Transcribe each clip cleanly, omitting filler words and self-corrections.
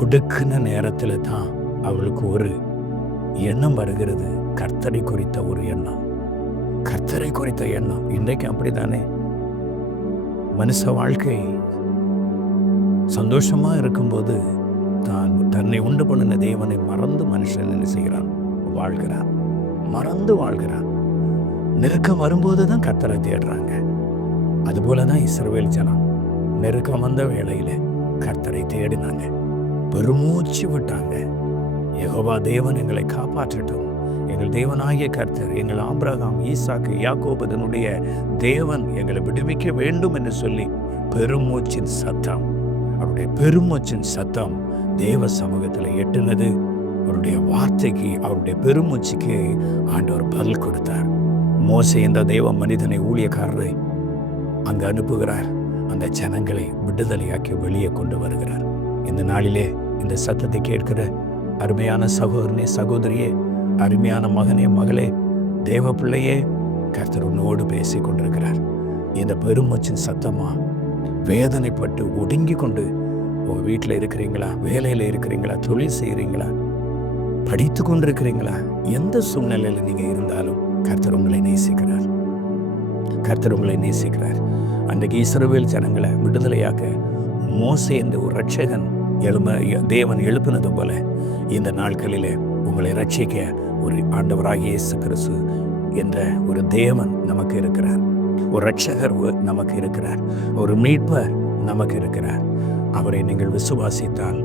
ஒடுக்குன நேரத்தில் தான் அவளுக்கு ஒரு எண்ணம் வருகிறது, கர்த்தரை குறித்த ஒரு எண்ணம். கர்த்தரை குறித்த எண்ணம். இன்றைக்கு அப்படித்தானே மனுஷ வாழ்க்கை சந்தோஷமா இருக்கும்போது தன்னை உண்டு பண்ணின தேவனை மறந்து மனுஷன் என்ன செய்கிறான்? வாழ்கிறான், மறந்து வாழ்கிறான். நெருக்கம் வரும்போது தான் கர்த்தரை தேடுறாங்க. அதுபோலதான் இஸ்ரவேல் ஜனம் நெருக்கம் வந்த வேளையில கர்த்தரை தேடினாங்க, பெருமூச்சு விட்டாங்க. யெகோவா தேவன் எங்களை காப்பாற்றட்டும், எங்கள் தேவனாகிய கர்த்தர், எங்கள் ஆபிரகாம், ஈசாக்கு, யாக்கோபு தன்னுடைய தேவன் எங்களை விடுவிக்க வேண்டும் என்று சொல்லி பெருமூச்சின் சத்தம், அவருடைய பெருமூச்சின் சத்தம் தேவ சமூகத்தில் எட்டுனது. அவருடைய வார்த்தைக்கு, அவருடைய பெருமூச்சுக்கு ஆண்டவர் பதில் கொடுத்தார். மோசே என்ற தேவ மனிதனை, ஊழியக்காரரை அங்கு அனுப்புகிறார். அந்த ஜனங்களை விடுதலையாக்கி வெளியே கொண்டு வருகிறார். இந்த நாளிலே இந்த சத்தத்தை கேட்கிற அருமையான சகோதரனே, சகோதரியே, அருமையான மகனே, மகளே, தேவ பிள்ளையே, கர்த்தர் உன்னோடு பேசி கொண்டிருக்கிறார். இந்த பெருமூச்சின் சத்தமா வேதனைப்பட்டு ஒடுங்கி கொண்டு உங்க வீட்டில் இருக்கிறீங்களா, வேலையில் இருக்கிறீங்களா, தொழில் செய்கிறீங்களா, படித்து கொண்டிருக்கிறீங்களா, எந்த சூழ்நிலையில் நீங்க இருந்தாலும் கர்த்தர் உங்களை நேசிக்கிறார். கர்த்தர் உங்களை நேசிக்கிறார். அன்றைக்கு இஸ்ரவேல் ஜனங்களை விடுதலையாக்க மோசே என்ற ஒரு ரட்சகன் தேவன் எழுப்பினது போல இந்த நாட்களிலே உங்களை ரட்சிக்க ஒரு ஆண்டவராகிய இயேசு கிறிஸ்து என்ற ஒரு தேவன் நமக்கு இருக்கிறார். ஒரு ரட்சகர் நமக்கு இருக்கிறார். ஒரு மீட்பர் நமக்கு இருக்கிறார். அவரை நீங்கள் விசுவாசித்தால்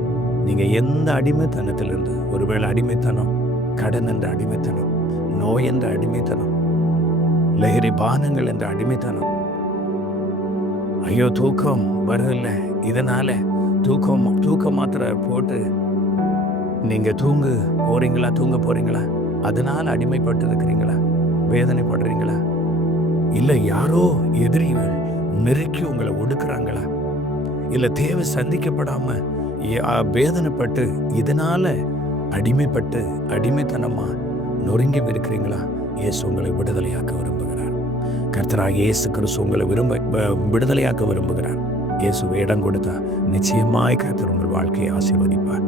நீங்க எந்த அடிமைத்தனத்திலிருந்து, ஒருவேளை அடிமைத்தனம், கடன் என்ற அடிமைத்தனம், நோய் என்ற அடிமைத்தனம், லஹரி பானங்கள் என்ற அடிமைத்தனம், ஐயோ தூக்கம் வரதில்லை, இதனால தூக்க மாத்திரை போட்டு நீங்க தூங்க போறீங்களா, அதனால அடிமைப்பட்டு இருக்கிறீங்களா, வேதனைப்படுறீங்களா, இல்ல யாரோ எதிரிகள் நெருக்கி உங்களை ஒடுக்குறாங்களா, இல்ல தேவை சந்திக்கப்படாம வேதனைப்பட்டு இதனால அடிமைப்பட்டு அடிமைத்தனமா நொறுங்கி இருக்கிறீங்களா? இயேசு உங்களை விடுதலையாக்க விரும்புகிறார். கர்த்தராகிய இயேசு கிறிஸ்து உங்களை விடுதலையாக்க விரும்புகிறார். இயேசுவை இடம் கொடுத்தா நிச்சயமாய் கர்த்தர் உங்கள் வாழ்க்கையை ஆசீர்வதிப்பார்.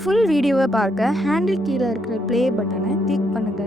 ஃபுல் வீடியோவை பார்க்க ஹேண்டில் கீழே இருக்கிற ப்ளே பட்டனை கிளிக் பண்ணுங்க.